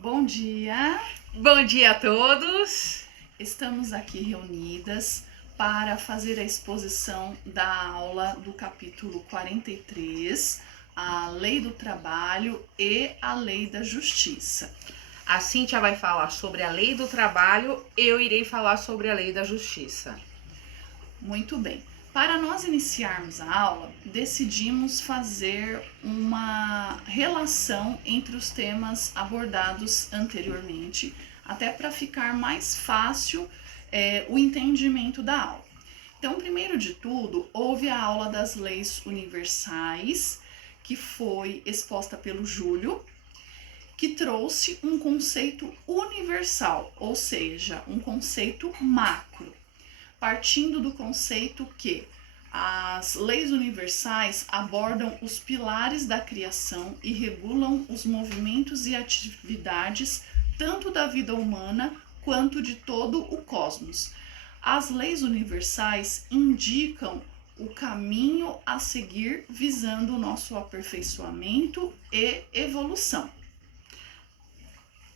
Bom dia! Bom dia a todos! Estamos aqui reunidas para fazer a exposição da aula do capítulo 43, a Lei do Trabalho e a Lei da Justiça. A Cíntia vai falar sobre a Lei do Trabalho, eu irei falar sobre a Lei da Justiça. Muito bem. Para nós iniciarmos a aula, decidimos fazer uma relação entre os temas abordados anteriormente, até para ficar mais fácil o entendimento da aula. Então, primeiro de tudo, houve a aula das leis universais, que foi exposta pelo Júlio, que trouxe um conceito universal, ou seja, um conceito macro, partindo do conceito que as leis universais abordam os pilares da criação e regulam os movimentos e atividades tanto da vida humana quanto de todo o cosmos. As leis universais indicam o caminho a seguir visando o nosso aperfeiçoamento e evolução.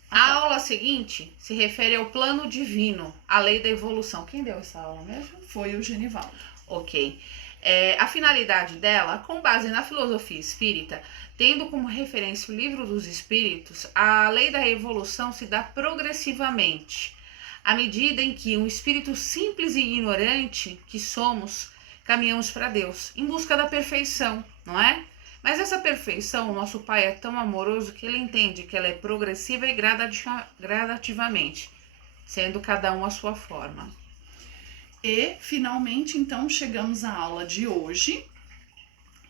A aula seguinte se refere ao plano divino, a lei da evolução. Quem deu essa aula mesmo? Foi o Genivaldo. Ok. A finalidade dela, com base na filosofia espírita, tendo como referência o Livro dos Espíritos, a lei da evolução se dá progressivamente, à medida em que um espírito simples e ignorante que somos, caminhamos para Deus, em busca da perfeição, não é? Mas essa perfeição, o nosso Pai é tão amoroso que ele entende que ela é progressiva e gradativamente, sendo cada um a sua forma. E, finalmente, então, chegamos à aula de hoje,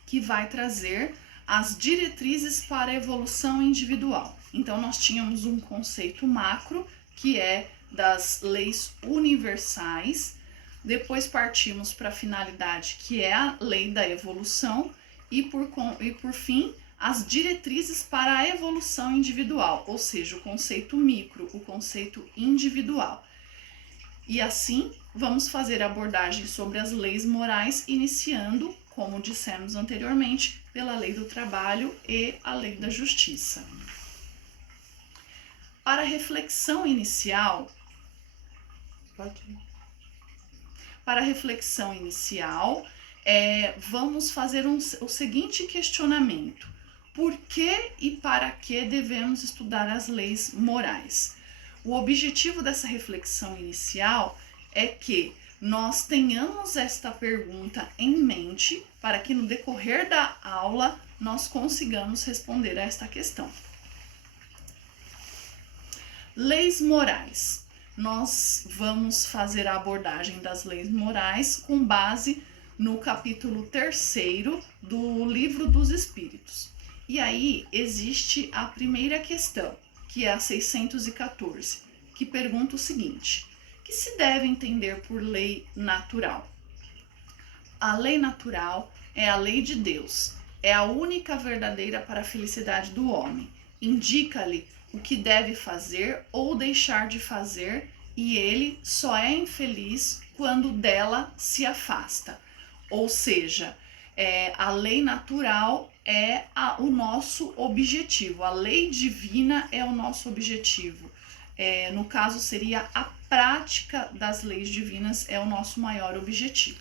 que vai trazer as diretrizes para a evolução individual. Então, nós tínhamos um conceito macro, que é das leis universais, depois partimos para a finalidade, que é a lei da evolução, e por fim, as diretrizes para a evolução individual, ou seja, o conceito micro, o conceito individual. E assim, vamos fazer abordagem sobre as leis morais, iniciando, como dissemos anteriormente, pela lei do trabalho e a lei da justiça. Para a reflexão inicial, vamos fazer o seguinte questionamento: por que e para que devemos estudar as leis morais? O objetivo dessa reflexão inicial é que nós tenhamos esta pergunta em mente para que no decorrer da aula nós consigamos responder a esta questão. Leis morais. Nós vamos fazer a abordagem das leis morais com base no capítulo 3º do Livro dos Espíritos. E aí existe a primeira questão, que é a 614, que pergunta o seguinte: que se deve entender por lei natural? A lei natural é a lei de Deus, é a única verdadeira para a felicidade do homem. Indica-lhe o que deve fazer ou deixar de fazer, e ele só é infeliz quando dela se afasta. Ou seja, a lei natural é o nosso objetivo, a lei divina é o nosso objetivo. No caso, seria a prática das leis divinas é o nosso maior objetivo.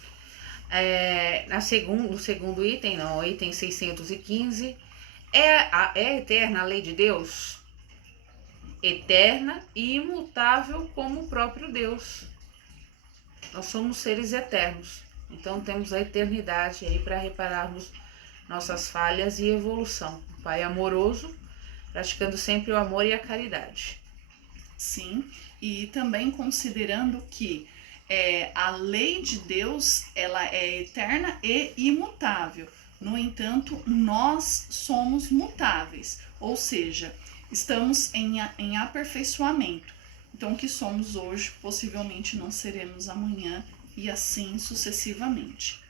No segundo item, no item 615, é eterna a lei de Deus? Eterna e imutável como o próprio Deus. Nós somos seres eternos, então temos a eternidade aí para repararmos nossas falhas e evolução. O Pai amoroso, praticando sempre o amor e a caridade. Sim, e também considerando que a lei de Deus ela é eterna e imutável. No entanto, nós somos mutáveis, ou seja, estamos em aperfeiçoamento. Então, o que somos hoje, possivelmente não seremos amanhã, e assim sucessivamente.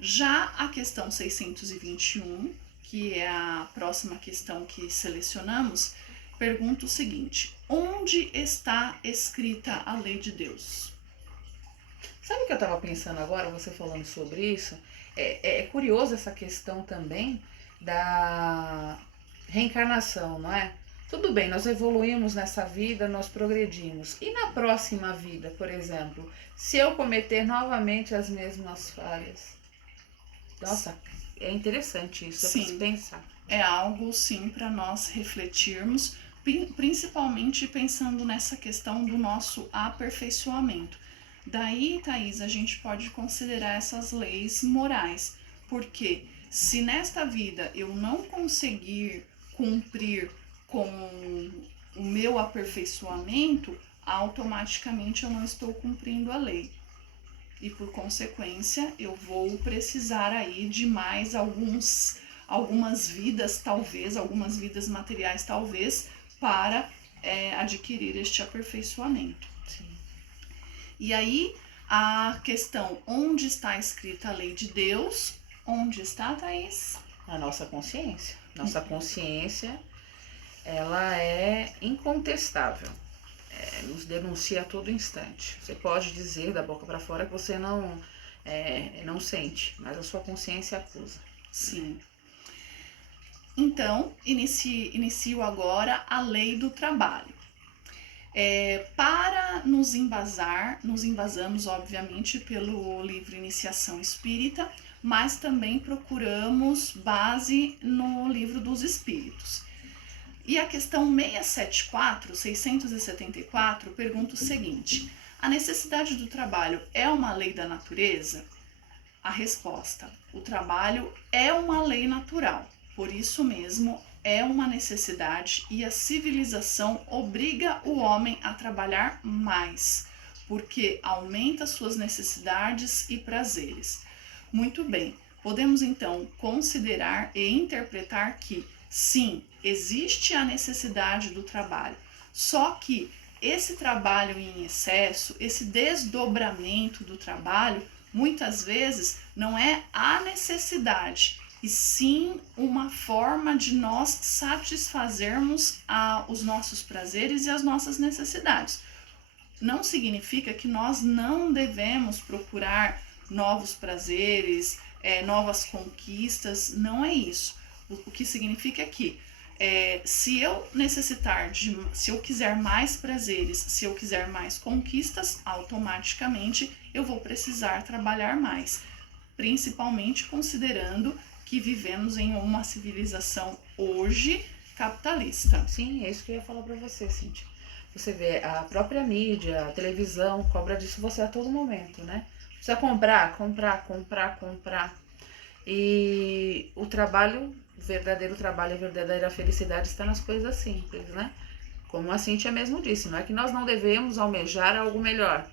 Já a questão 621, que é a próxima questão que selecionamos, pergunta o seguinte: onde está escrita a lei de Deus? Sabe o que eu estava pensando agora, você falando sobre isso? É curioso essa questão também da reencarnação, não é? Tudo bem, nós evoluímos nessa vida, nós progredimos. E na próxima vida, por exemplo, se eu cometer novamente as mesmas falhas? Nossa, é interessante isso, é para se Sim, pensar. é algo sim para nós refletirmos, principalmente pensando nessa questão do nosso aperfeiçoamento. Daí, Thaís, a gente pode considerar essas leis morais, porque se nesta vida eu não conseguir cumprir com o meu aperfeiçoamento, automaticamente eu não estou cumprindo a lei. E por consequência, eu vou precisar aí de mais algumas vidas, talvez, algumas vidas materiais, talvez, para adquirir este aperfeiçoamento. Sim. E aí, a questão, onde está escrita a lei de Deus? Onde está, Thaís? A nossa consciência. Nossa consciência, ela é incontestável. Nos denuncia a todo instante. Você pode dizer da boca para fora que você não sente, mas a sua consciência acusa. Sim. Então, inicio agora a lei do trabalho. Para nos embasar, nos embasamos, obviamente, pelo livro Iniciação Espírita, mas também procuramos base no livro dos Espíritos. E a questão 674 pergunta o seguinte: a necessidade do trabalho é uma lei da natureza? A resposta: o trabalho é uma lei natural, por isso mesmo é uma necessidade e a civilização obriga o homem a trabalhar mais, porque aumenta suas necessidades e prazeres. Muito bem, podemos então considerar e interpretar que sim, existe a necessidade do trabalho, só que esse trabalho em excesso, esse desdobramento do trabalho, muitas vezes não é a necessidade, e sim uma forma de nós satisfazermos os nossos prazeres e as nossas necessidades. Não significa que nós não devemos procurar novos prazeres, novas conquistas, não é isso. O que significa é que se eu se eu quiser mais prazeres, se eu quiser mais conquistas, automaticamente eu vou precisar trabalhar mais, principalmente considerando que vivemos em uma civilização hoje capitalista. Sim, é isso que eu ia falar para você, Cíntia. Você vê, a própria mídia, a televisão cobra disso você a todo momento, né? Precisa comprar. E o trabalho, o verdadeiro trabalho, a verdadeira felicidade está nas coisas simples, né? Como a Cíntia mesmo disse, não é que nós não devemos almejar algo melhor,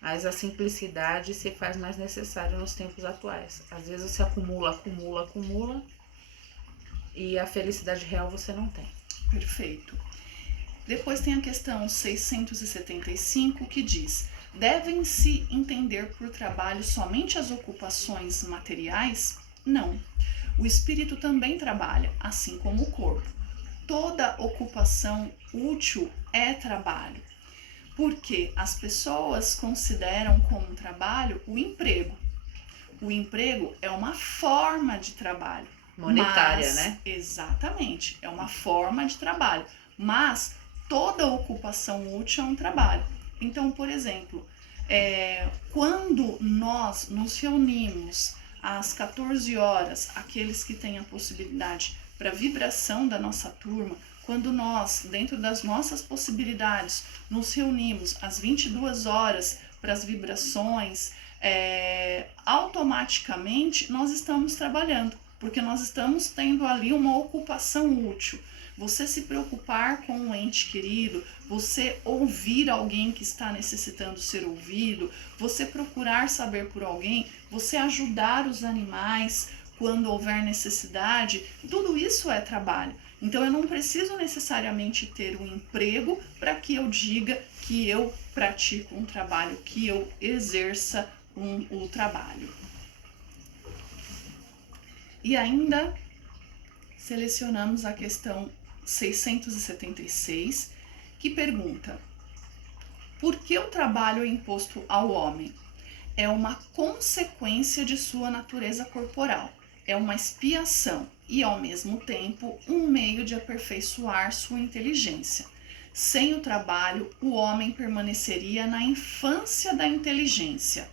mas a simplicidade se faz mais necessária nos tempos atuais. Às vezes você acumula e a felicidade real você não tem. Perfeito. Depois tem a questão 675 que diz: devem-se entender por trabalho somente as ocupações materiais? Não. O espírito também trabalha, assim como o corpo. Toda ocupação útil é trabalho, porque as pessoas consideram como trabalho o emprego. O emprego é uma forma de trabalho. Monetária, né? Exatamente, é uma forma de trabalho. Mas toda ocupação útil é um trabalho. Então, por exemplo, quando nós nos reunimos às 14 horas, aqueles que têm a possibilidade para vibração da nossa turma, quando nós, dentro das nossas possibilidades, nos reunimos às 22 horas para as vibrações, automaticamente nós estamos trabalhando, porque nós estamos tendo ali uma ocupação útil. Você se preocupar com um ente querido, você ouvir alguém que está necessitando ser ouvido, você procurar saber por alguém, você ajudar os animais quando houver necessidade, tudo isso é trabalho. Então eu não preciso necessariamente ter um emprego para que eu diga que eu pratico um trabalho, que eu exerça o trabalho. E ainda selecionamos a questão 676, que pergunta: por que o trabalho é imposto ao homem? É uma consequência de sua natureza corporal, é uma expiação. e, ao mesmo tempo, um meio de aperfeiçoar sua inteligência. Sem o trabalho, o homem permaneceria na infância da inteligência.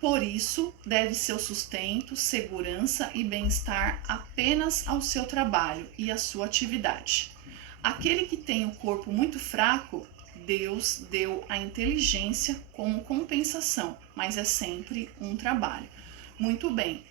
Por isso, deve seu sustento, segurança e bem-estar apenas ao seu trabalho e à sua atividade. Aquele que tem o corpo muito fraco, Deus deu a inteligência como compensação, mas é sempre um trabalho. Muito bem,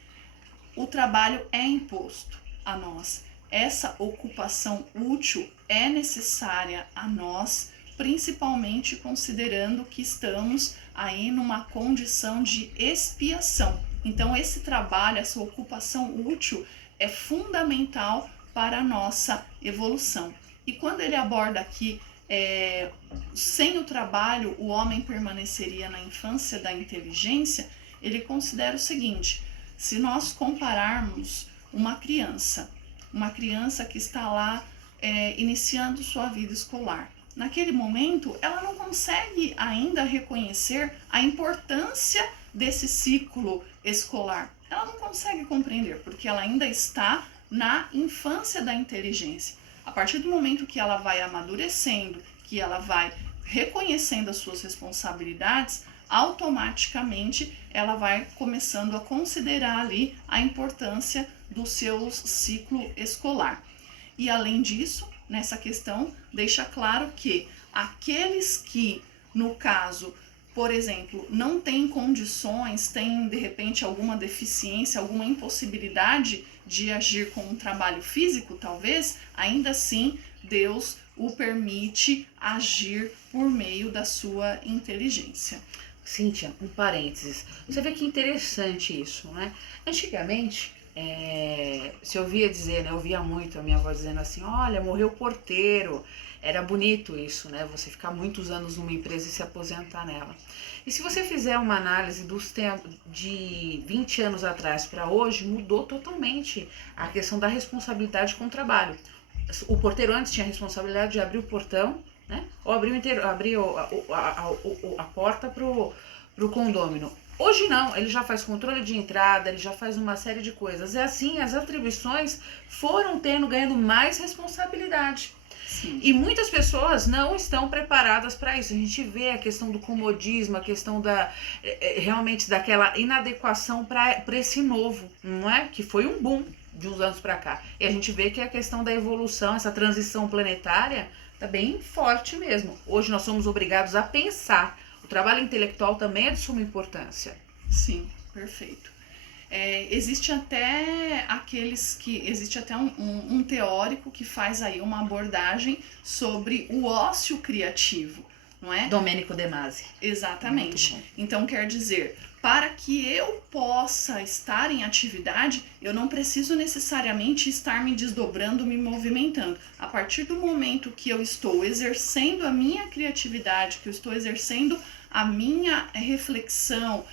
o trabalho é imposto a nós. Essa ocupação útil é necessária a nós, principalmente considerando que estamos aí numa condição de expiação. Então, esse trabalho, essa ocupação útil é fundamental para a nossa evolução. E quando ele aborda aqui, sem o trabalho, o homem permaneceria na infância da inteligência, ele considera o seguinte: se nós compararmos uma criança que está lá iniciando sua vida escolar, naquele momento ela não consegue ainda reconhecer a importância desse ciclo escolar. Ela não consegue compreender, porque ela ainda está na infância da inteligência. A partir do momento que ela vai amadurecendo, que ela vai reconhecendo as suas responsabilidades, automaticamente ela vai começando a considerar ali a importância do seu ciclo escolar. E além disso, nessa questão, deixa claro que aqueles que, no caso, por exemplo, não têm condições, têm de repente alguma deficiência, alguma impossibilidade de agir com um trabalho físico, talvez, ainda assim Deus o permite agir por meio da sua inteligência. Cíntia, um parênteses. Você vê que interessante isso, né? Antigamente, se ouvia dizer, né? Eu ouvia muito a minha avó dizendo assim: olha, morreu o porteiro. Era bonito isso, né? Você ficar muitos anos numa empresa e se aposentar nela. E se você fizer uma análise dos tempos de 20 anos atrás para hoje, mudou totalmente a questão da responsabilidade com o trabalho. O porteiro antes tinha a responsabilidade de abrir o portão, né? Ou abrir a porta pro condômino. Hoje não, ele já faz controle de entrada, ele já faz uma série de coisas. É assim, as atribuições foram ganhando mais responsabilidade. Sim. E muitas pessoas não estão preparadas para isso. A gente vê a questão do comodismo, a questão realmente daquela inadequação para esse novo, não é? Que foi um boom de uns anos para cá. E a gente vê que a questão da evolução, essa transição planetária, está bem forte mesmo. Hoje nós somos obrigados a pensar. O trabalho intelectual também é de suma importância. Sim, perfeito. Existe até um teórico que faz aí uma abordagem sobre o ócio criativo, não é? Domênico De Masi. Exatamente. Então quer dizer, para que eu possa estar em atividade, eu não preciso necessariamente estar me desdobrando, me movimentando. A partir do momento que eu estou exercendo a minha criatividade, que eu estou exercendo a minha reflexão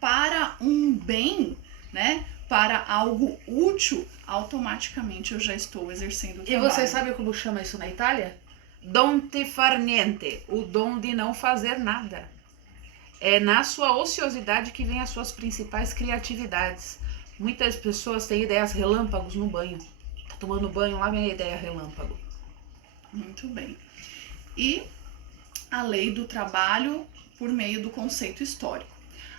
para um bem, né? Para algo útil, automaticamente eu já estou exercendo o trabalho. E você sabe como chama isso na Itália? Don te far niente, o dom de não fazer nada. É na sua ociosidade que vem as suas principais criatividades. Muitas pessoas têm ideias relâmpagos no banho. Tá tomando banho, lá vem a ideia relâmpago. Muito bem. E a lei do trabalho por meio do conceito histórico.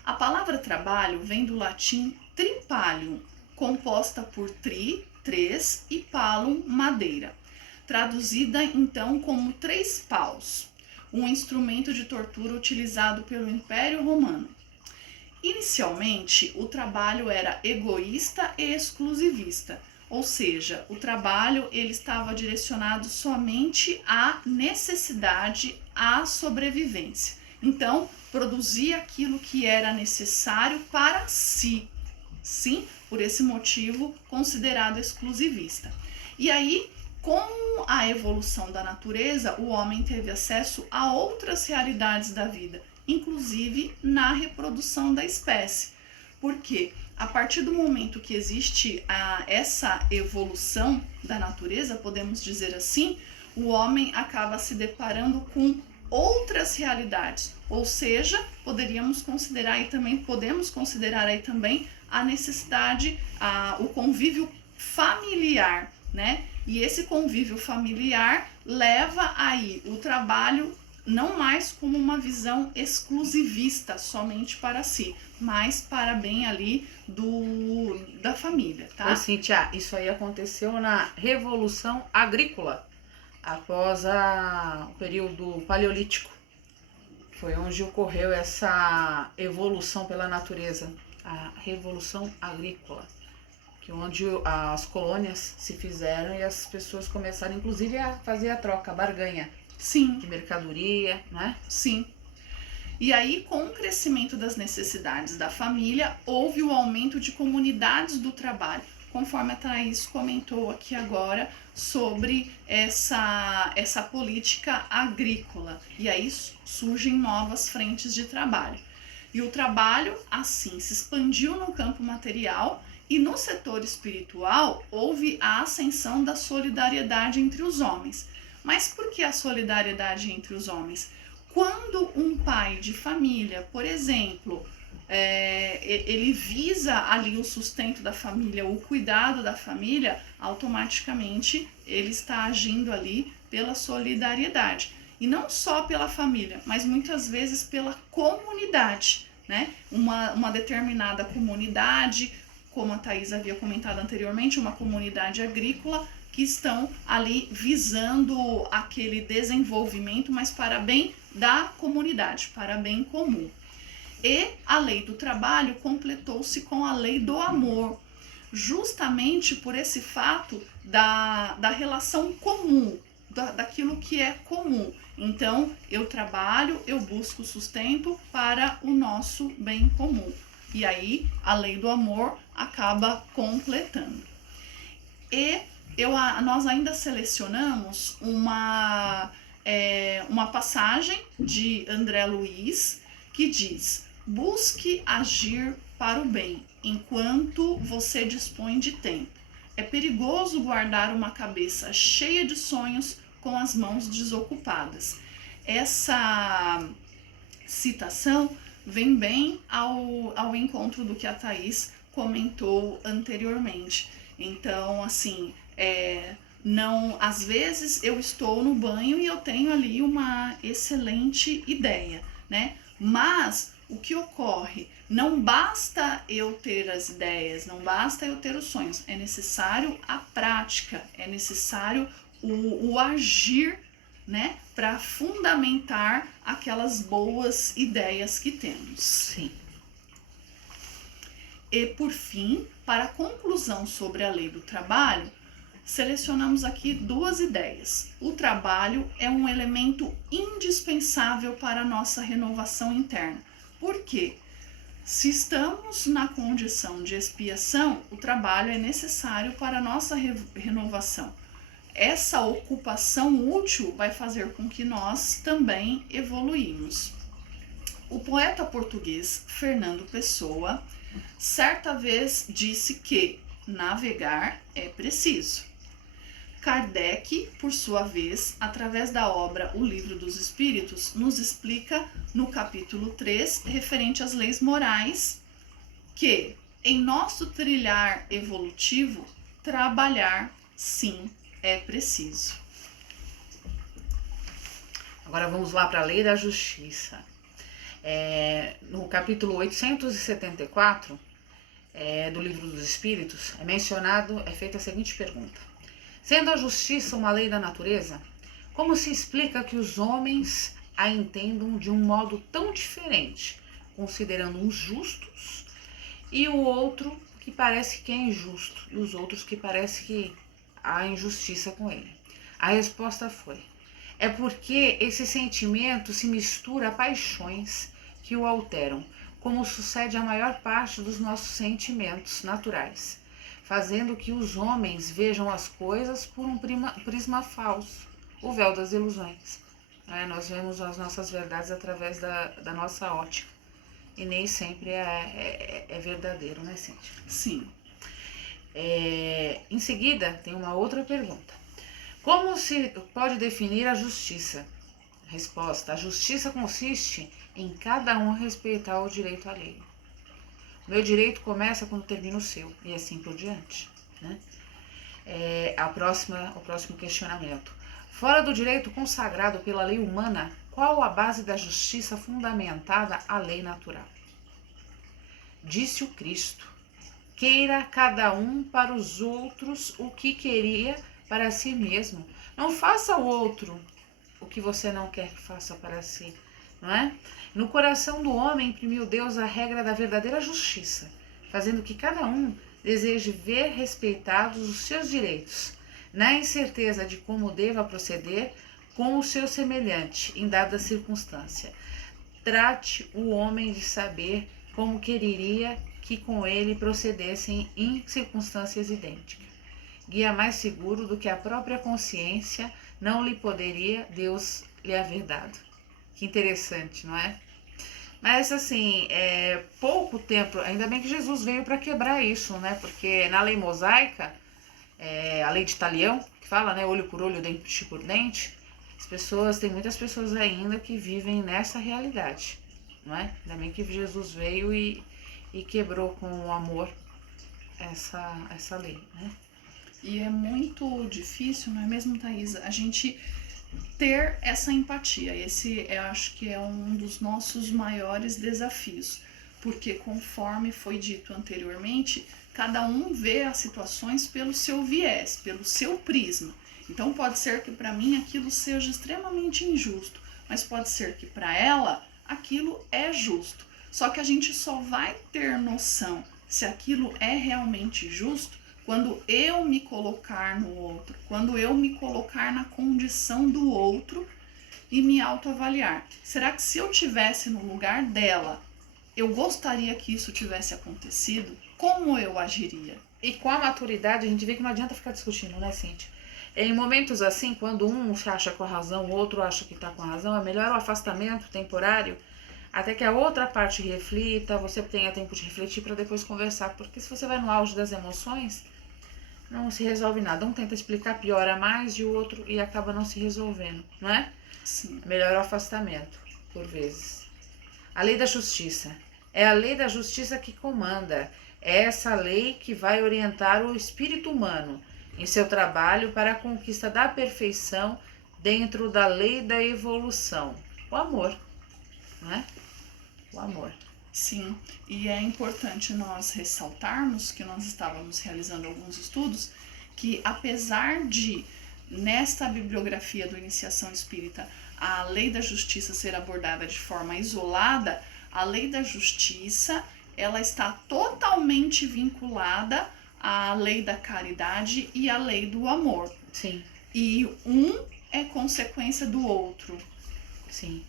A palavra trabalho vem do latim tripalium, composta por tri, três, e palum, madeira. Traduzida então como 3 paus, um instrumento de tortura utilizado pelo Império Romano. Inicialmente, o trabalho era egoísta e exclusivista, ou seja, o trabalho ele estava direcionado somente à necessidade, à sobrevivência. Então, produzia aquilo que era necessário para si, sim, por esse motivo considerado exclusivista. E aí, com a evolução da natureza, o homem teve acesso a outras realidades da vida, inclusive na reprodução da espécie. Porque a partir do momento que existe essa evolução da natureza, podemos dizer assim, o homem acaba se deparando com outras realidades, ou seja, podemos considerar aí também a necessidade, o convívio familiar, né? E esse convívio familiar leva aí o trabalho não mais como uma visão exclusivista somente para si, mas para bem ali da família, tá? Ô, Cíntia, isso aí aconteceu na Revolução Agrícola, após o período paleolítico. Foi onde ocorreu essa evolução pela natureza, a Revolução Agrícola, que onde as colônias se fizeram e as pessoas começaram, inclusive, a fazer a troca, a barganha. Sim. De mercadoria, né? Sim. E aí, com o crescimento das necessidades da família, houve o aumento de comunidades do trabalho, conforme a Thaís comentou aqui agora sobre essa política agrícola. E aí surgem novas frentes de trabalho. E o trabalho, assim, se expandiu no campo material e no setor espiritual houve a ascensão da solidariedade entre os homens. Mas por que a solidariedade entre os homens? Quando um pai de família, por exemplo, ele visa ali o sustento da família, o cuidado da família, automaticamente ele está agindo ali pela solidariedade. E não só pela família, mas muitas vezes pela comunidade, né? Uma determinada comunidade, como a Thaís havia comentado anteriormente, uma comunidade agrícola, que estão ali visando aquele desenvolvimento, mas para bem da comunidade, para bem comum. E a lei do trabalho completou-se com a lei do amor, justamente por esse fato da relação comum, daquilo que é comum. Então, eu trabalho, eu busco sustento para o nosso bem comum. E aí, a lei do amor acaba completando. E nós ainda selecionamos uma passagem de André Luiz que diz: busque agir para o bem enquanto você dispõe de tempo. É perigoso guardar uma cabeça cheia de sonhos com as mãos desocupadas. Essa citação vem bem ao encontro do que a Thaís comentou anteriormente. Então, assim, não, às vezes eu estou no banho e eu tenho ali uma excelente ideia, né? Mas o que ocorre? Não basta eu ter as ideias, não basta eu ter os sonhos, é necessário a prática, é necessário o agir, né? Para fundamentar aquelas boas ideias que temos. Sim. E por fim, para a conclusão sobre a lei do trabalho, selecionamos aqui duas ideias. O trabalho é um elemento indispensável para a nossa renovação interna. Por quê? Se estamos na condição de expiação, o trabalho é necessário para a nossa renovação. Essa ocupação útil vai fazer com que nós também evoluímos. O poeta português Fernando Pessoa certa vez disse que navegar é preciso. Kardec, por sua vez, através da obra O Livro dos Espíritos, nos explica no capítulo 3, referente às leis morais, que em nosso trilhar evolutivo, trabalhar sim é preciso. Agora vamos lá para a lei da justiça. No capítulo 874 do Livro dos Espíritos, é feita a seguinte pergunta: sendo a justiça uma lei da natureza, como se explica que os homens a entendam de um modo tão diferente, considerando uns justos e o outro que parece que é injusto, e os outros que parece que há injustiça com ele? A resposta foi: é porque esse sentimento se mistura a paixões que o alteram, como sucede a maior parte dos nossos sentimentos naturais, fazendo que os homens vejam as coisas por um prisma falso, o véu das ilusões. Nós vemos as nossas verdades através da nossa ótica, e nem sempre é verdadeiro, né, Cíntia? Sim. Em seguida, tem uma outra pergunta: como se pode definir a justiça? Resposta: a justiça consiste em cada um respeitar o direito alheio. O meu direito começa quando termina o seu, e assim por diante, né? O próximo questionamento. Fora do direito consagrado pela lei humana, qual a base da justiça fundamentada à lei natural? Disse o Cristo: queira cada um para os outros o que queria para si mesmo. Não faça ao outro o que você não quer que faça para si, não é? No coração do homem imprimiu Deus a regra da verdadeira justiça, fazendo que cada um deseje ver respeitados os seus direitos, na incerteza de como deva proceder com o seu semelhante em dada circunstância. Trate o homem de saber como quereria que com ele procedessem em circunstâncias idênticas. Guia mais seguro do que a própria consciência não lhe poderia Deus lhe haver dado. Que interessante, não é? Mas assim, pouco tempo, ainda bem que Jesus veio para quebrar isso, né? Porque na lei mosaica, a lei de Talião, que fala, né, olho por olho, dente por dente, tem muitas pessoas ainda que vivem nessa realidade, não é? Ainda bem que Jesus veio e quebrou com o amor essa lei, né? E é muito difícil, não é mesmo, Thaisa, a gente ter essa empatia. Esse eu acho que é um dos nossos maiores desafios, porque conforme foi dito anteriormente, cada um vê as situações pelo seu viés, pelo seu prisma. Então pode ser que para mim aquilo seja extremamente injusto, mas pode ser que para ela aquilo é justo. Só que a gente só vai ter noção se aquilo é realmente justo quando eu me colocar no outro, quando eu me colocar na condição do outro e me autoavaliar. Será que se eu tivesse no lugar dela, eu gostaria que isso tivesse acontecido? Como eu agiria? E com a maturidade a gente vê que não adianta ficar discutindo, né, Cíntia? Em momentos assim, quando um se acha com a razão, o outro acha que está com a razão, é melhor o afastamento temporário até que a outra parte reflita, você tenha tempo de refletir para depois conversar. Porque se você vai no auge das emoções, não se resolve nada. Um tenta explicar, piora mais, e acaba não se resolvendo, não é? Sim. É melhor o afastamento, por vezes. A lei da justiça. É a lei da justiça que comanda. É essa lei que vai orientar o espírito humano em seu trabalho para a conquista da perfeição dentro da lei da evolução. O amor, não é? O amor. Sim, e é importante nós ressaltarmos que nós estávamos realizando alguns estudos que, apesar de, nesta bibliografia do Iniciação Espírita, a lei da justiça ser abordada de forma isolada, a lei da justiça ela está totalmente vinculada à lei da caridade e à lei do amor. Sim. E um é consequência do outro. Sim.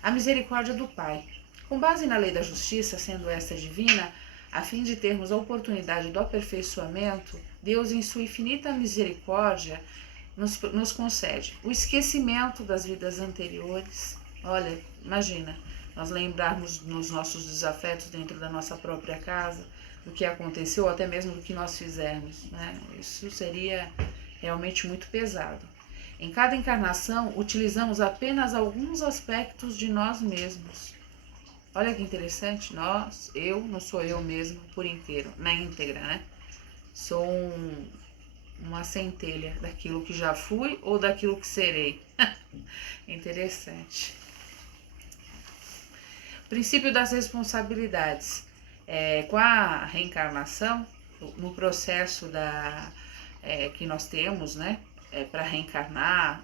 A misericórdia do Pai. Com base na lei da justiça, sendo esta divina, a fim de termos a oportunidade do aperfeiçoamento, Deus, em sua infinita misericórdia, nos concede o esquecimento das vidas anteriores. Olha, imagina, nós lembrarmos nos nossos desafetos dentro da nossa própria casa, do que aconteceu, ou até mesmo do que nós fizermos, né? Isso seria realmente muito pesado. Em cada encarnação, utilizamos apenas alguns aspectos de nós mesmos. Olha que interessante, eu não sou eu mesmo por inteiro, na íntegra, né? Sou uma centelha daquilo que já fui ou daquilo que serei. Interessante. Princípio das responsabilidades. Com a reencarnação, no processo que nós temos, né? Para reencarnar,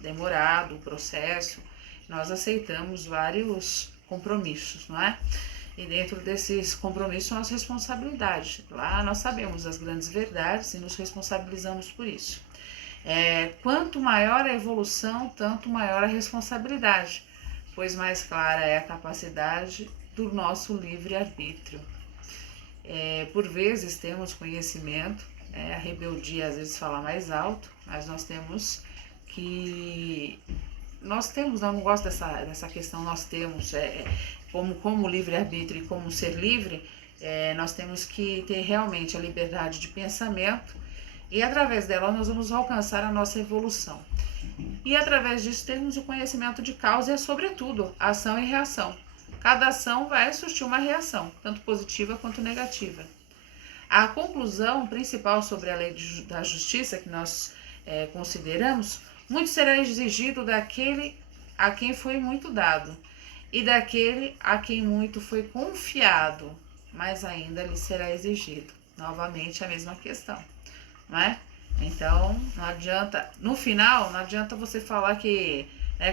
demorado o processo, nós aceitamos vários compromissos, não é? E dentro desses compromissos são as responsabilidades. Lá nós sabemos as grandes verdades e nos responsabilizamos por isso. Quanto maior a evolução, tanto maior a responsabilidade, pois mais clara é a capacidade do nosso livre-arbítrio. Por vezes temos conhecimento, a rebeldia às vezes fala mais alto, mas nós temos, não gosto dessa questão, nós temos, como livre-arbítrio e como ser livre, nós temos que ter realmente a liberdade de pensamento e através dela nós vamos alcançar a nossa evolução. E através disso termos o conhecimento de causa e, sobretudo, ação e reação. Cada ação vai surtir uma reação, tanto positiva quanto negativa. A conclusão principal sobre a lei da justiça que nós consideramos: muito será exigido daquele a quem foi muito dado, e daquele a quem muito foi confiado, mas ainda lhe será exigido. Novamente a mesma questão, não é? Então, não adianta, no final, não adianta você falar que,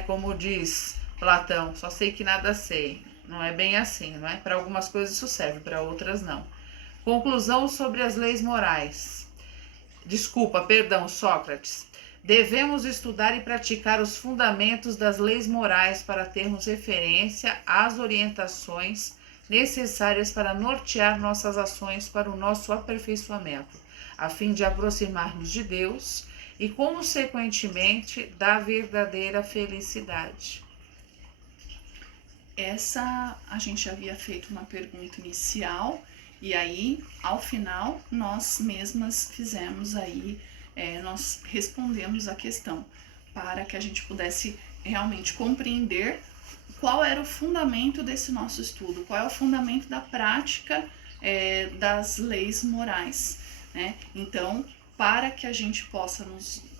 como diz Platão, só sei que nada sei. Não é bem assim, não é? Para algumas coisas isso serve, para outras não. Conclusão sobre as leis morais. Perdão, Sócrates. Devemos estudar e praticar os fundamentos das leis morais para termos referência às orientações necessárias para nortear nossas ações para o nosso aperfeiçoamento, a fim de aproximar-nos de Deus e, consequentemente, da verdadeira felicidade. Essa a gente havia feito uma pergunta inicial e aí, ao final, nós mesmas fizemos aí, nós respondemos a questão para que a gente pudesse realmente compreender qual era o fundamento desse nosso estudo, qual é o fundamento da prática das leis morais, né? Então, para que a gente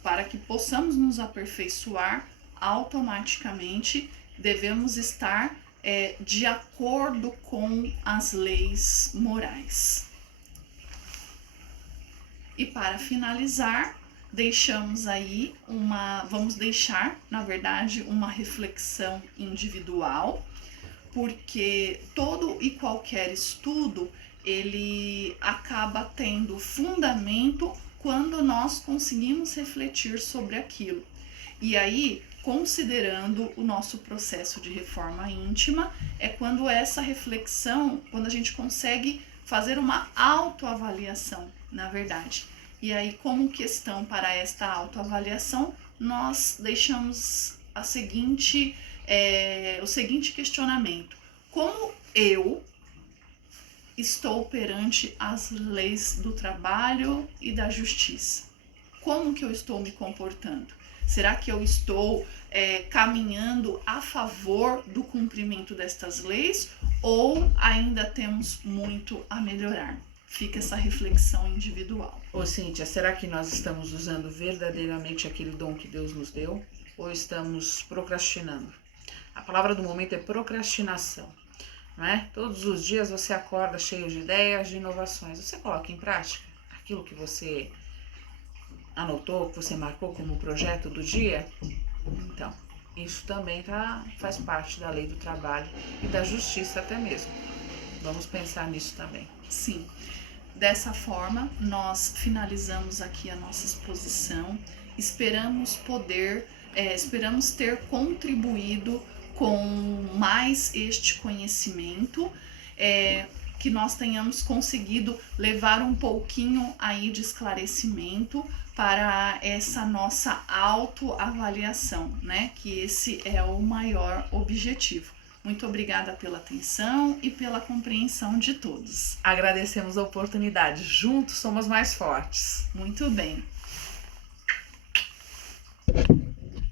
para que possamos nos aperfeiçoar, automaticamente devemos estar de acordo com as leis morais. E para finalizar, vamos deixar, na verdade, uma reflexão individual, porque todo e qualquer estudo, ele acaba tendo fundamento quando nós conseguimos refletir sobre aquilo. E aí, considerando o nosso processo de reforma íntima, é quando essa reflexão, quando a gente consegue fazer uma autoavaliação, na verdade. E aí, como questão para esta autoavaliação, nós deixamos o seguinte questionamento: como eu estou perante as leis do trabalho e da justiça? Como que eu estou me comportando? Será que eu estou caminhando a favor do cumprimento destas leis ou ainda temos muito a melhorar? Fica essa reflexão individual. Ô Cíntia, será que nós estamos usando verdadeiramente aquele dom que Deus nos deu ou estamos procrastinando? A palavra do momento é procrastinação, não é? Todos os dias você acorda cheio de ideias, de inovações. Você coloca em prática aquilo que você anotou, que você marcou como projeto do dia? Então, isso também faz parte da lei do trabalho e da justiça até mesmo. Vamos pensar nisso também. Sim. Dessa forma, nós finalizamos aqui a nossa exposição. Esperamos ter contribuído com mais este conhecimento, que nós tenhamos conseguido levar um pouquinho aí de esclarecimento para essa nossa autoavaliação, né? Que esse é o maior objetivo. Muito obrigada pela atenção e pela compreensão de todos. Agradecemos a oportunidade. Juntos somos mais fortes. Muito bem.